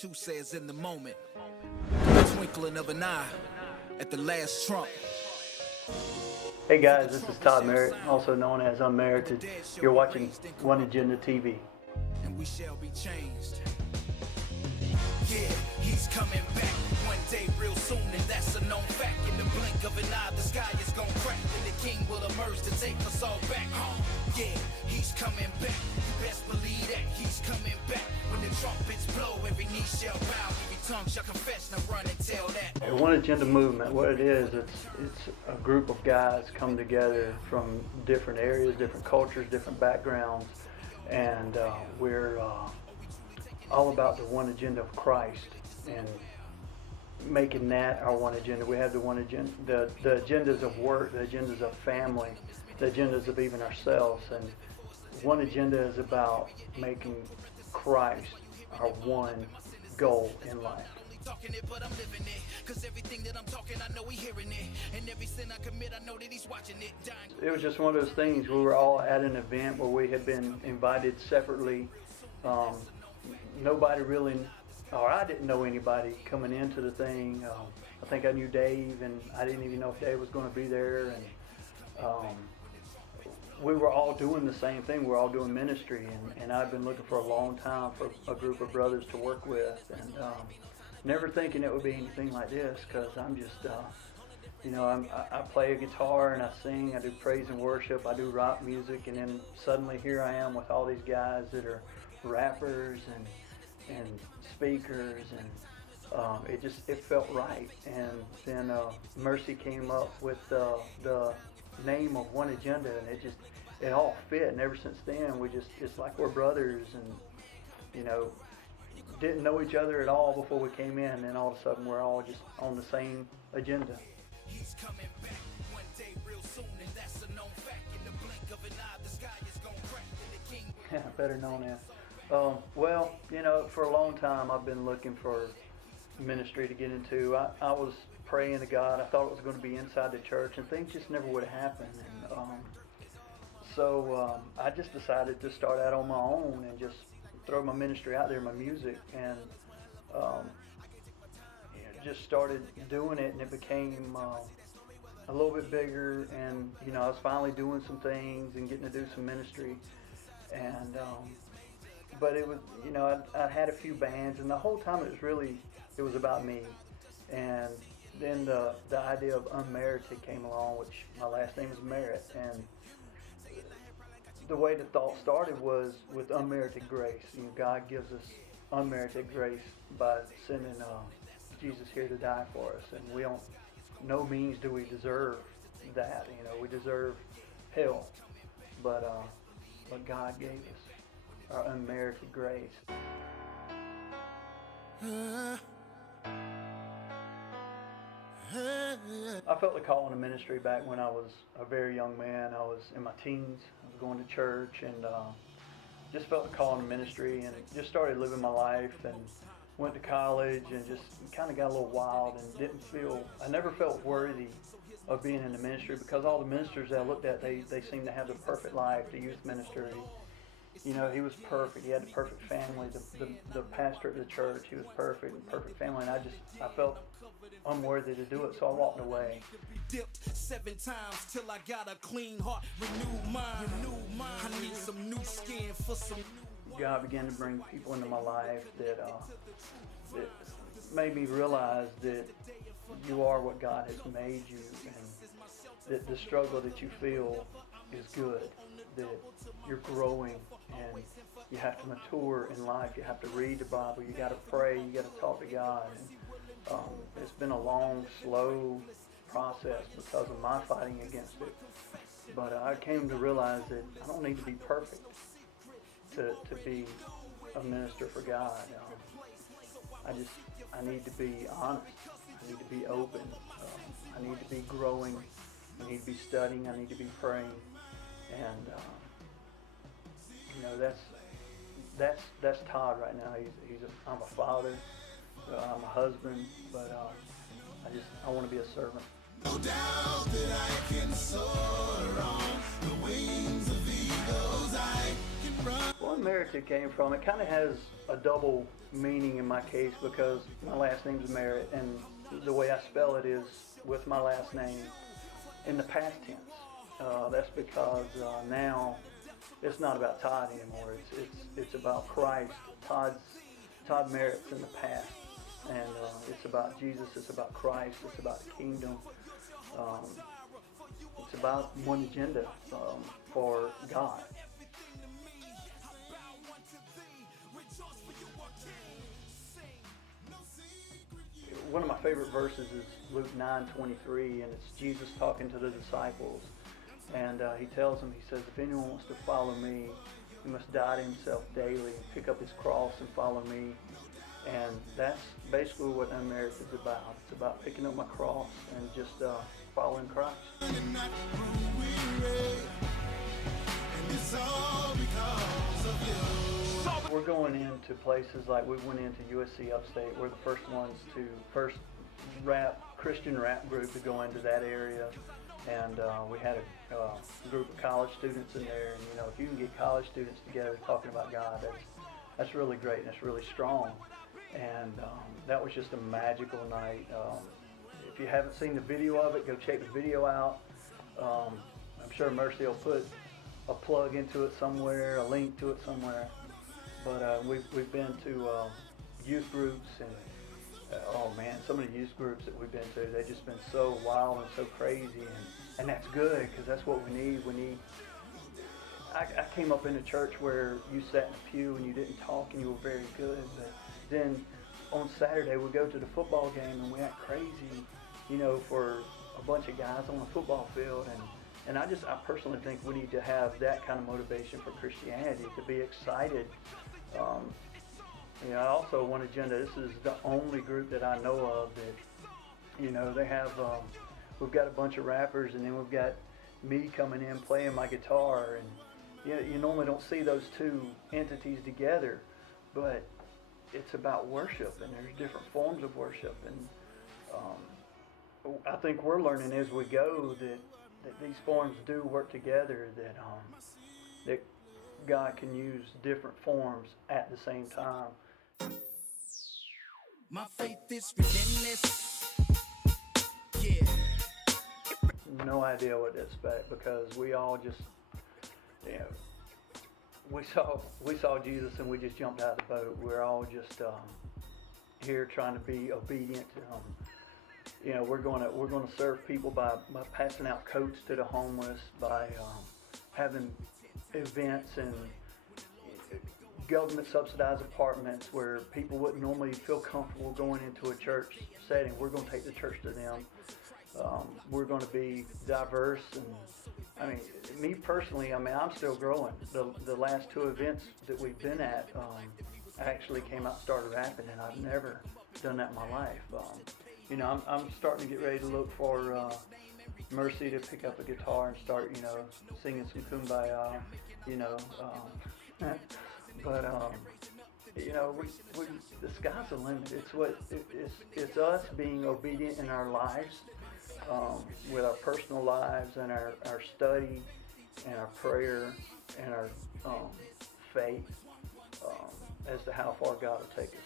22 says in the moment, the twinkling of an eye at the last trump. Hey guys, this is Todd Merritt, also known as UnMaretted. You're watching One Agenda TV. And we shall be changed. Yeah, he's coming back one day real soon, and that's a known fact. In the blink of an eye, the sky is gonna crack, and the king will emerge to take us all back home. Yeah, he's coming back. You best believe that he's coming back. When the trumpets blow, every knee shall bow, every tongue shall confess. Now run and tell that. The One Agenda movement, what it is, it's a group of guys come together from different areas, different cultures, different backgrounds, and we're all about the one agenda of Christ and making that our one agenda. We have the one agenda, the agendas of work, the agendas of family, the agendas of even ourselves. And one agenda is about making Christ our one goal in life. Talking it, but I'm living it. Cause everything that I'm talking, I know he hearing it. And every sin I commit, I know that he's watching it. It was just one of those things. We were all at an event where we had been invited separately. Nobody really, or I didn't know anybody coming into the thing. I think I knew Dave, and I didn't even know if Dave was going to be there. And we were all doing the same thing. We're all doing ministry, and I've been looking for a long time for a group of brothers to work with, and never thinking it would be anything like this, because I'm just, I play a guitar and I sing, I do praise and worship, I do rock music, and then suddenly here I am with all these guys that are rappers and speakers, and it felt right. And then Mercy came up with the name of One Agenda, and it all fit. And ever since then, it's like we're brothers, and didn't know each other at all before we came in, and then all of a sudden we're all just on the same agenda. He's coming back one day real soon, and that's a known fact. In the blink of an eye, the sky is gonna crack, and the king. Yeah, better known as. Well, for a long time I've been looking for ministry to get into. I was praying to God. I thought it was going to be inside the church, and things just never would happen. And so I just decided to start out on my own and just throw my ministry out there, my music, and just started doing it, and it became a little bit bigger. And I was finally doing some things and getting to do some ministry, and but it was, I had a few bands, and the whole time it was about me. And then the idea of UnMaretted came along, which my last name is Merritt, and the way the thought started was with unmerited grace. God gives us unmerited grace by sending Jesus here to die for us, and we don't, no means do we deserve that. We deserve hell, but God gave us our unmerited grace. I felt the call in the ministry back when I was a very young man. I was in my teens. I was going to church, and just felt the call in the ministry, and just started living my life, and went to college, and just kind of got a little wild, and I never felt worthy of being in the ministry, because all the ministers that I looked at, they seemed to have the perfect life. The youth minister, he was perfect. He had the perfect family. The pastor of the church, he was perfect family, and I felt unworthy to do it, so I walked away. Dipped 7 times till I got a clean heart, renewed mind. I need some new skin for some. God began to bring people into my life that made me realize that you are what God has made you, and that the struggle that you feel is good, that you're growing, and you have to mature in life. You have to read the Bible, you got to pray, you got to talk to God. And it's been a long, slow process because of my fighting against it. But I came to realize that I don't need to be perfect to be a minister for God. I need to be honest. I need to be open. I need to be growing. I need to be studying. I need to be praying. And that's Todd right now. I'm a father. I'm a husband. But I want to be a servant. No doubt that I can soar on the wings of eagles. I can Well, UnMaretted came from, it kind of has a double meaning in my case because my last name's Merritt, and the way I spell it is with my last name in the past tense. That's because now it's not about Todd anymore. It's about Christ. Todd Merritt's in the past, and it's about Jesus. It's about Christ. It's about the kingdom. It's about one agenda for God. One of my favorite verses is Luke 9:23, and it's Jesus talking to the disciples. And he tells them, he says, if anyone wants to follow me, he must die to himself daily and pick up his cross and follow me. And that's basically what UnMaretted is about. It's about picking up my cross and just following Christ. We're going into places like we went into USC Upstate. We're the first Christian rap group to go into that area. And we had a group of college students in there. And if you can get college students together talking about God, that's really great and it's really strong. And that was just a magical night. If you haven't seen the video of it, go check the video out. I'm sure Mercy will put a plug into it somewhere, a link to it somewhere. But we've been to youth groups, and oh man, some of the youth groups that we've been to, they've just been so wild and so crazy, and that's good because that's what we need. I came up in a church where you sat in a pew and you didn't talk and you were very good, but then on Saturday we go to the football game and we act crazy, for a bunch of guys on the football field, and I personally think we need to have that kind of motivation for Christianity, to be excited. Also One Agenda, this is the only group that I know of that, they have, we've got a bunch of rappers, and then we've got me coming in playing my guitar, and you normally don't see those two entities together, but it's about worship, and there's different forms of worship, and I think we're learning as we go that these forms do work together, that God can use different forms at the same time. My faith is relentless. Yeah. No idea what to expect because we all just, we saw Jesus and we just jumped out of the boat. We're all just here trying to be obedient to Him. We're going to serve people by passing out coats to the homeless, by having events and government subsidized apartments where people wouldn't normally feel comfortable going into a church setting. We're going to take the church to them. We're going to be diverse, and me personally, I'm still growing. The last two events that we've been at, I actually came out and started rapping, and I've never done that in my life. I'm starting to get ready to look for Mercy to pick up a guitar and start, singing some Kumbaya, but the sky's the limit. It's us being obedient in our lives, with our personal lives and our study and our prayer and our faith, as to how far God will take us.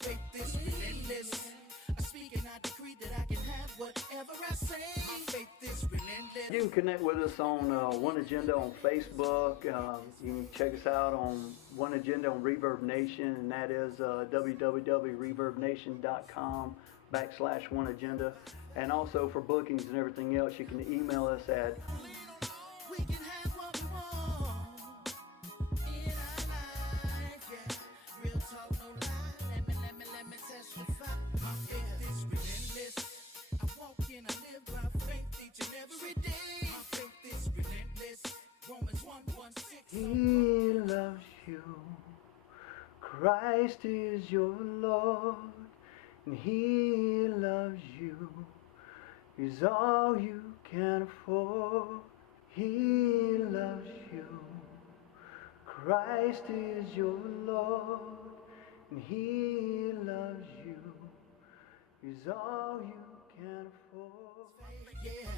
Faith is relentless. I speak and I decree that I can have whatever I say. My faith is relentless. You can connect with us on One Agenda on Facebook. You can check us out on One Agenda on Reverb Nation, and that is www.reverbnation.com/One Agenda. And also for bookings and everything else, you can email us at We can have what we want in our life, yeah. Real talk, no lie. Let me testify. My faith is relentless. I walk and I live by faith each and every day. My faith is relentless. Romans 1:16. He loves you. Christ is your Lord, and He loves you. He's all you can afford. He loves you. Christ is your Lord, and He loves you. He's all you can afford. Yeah.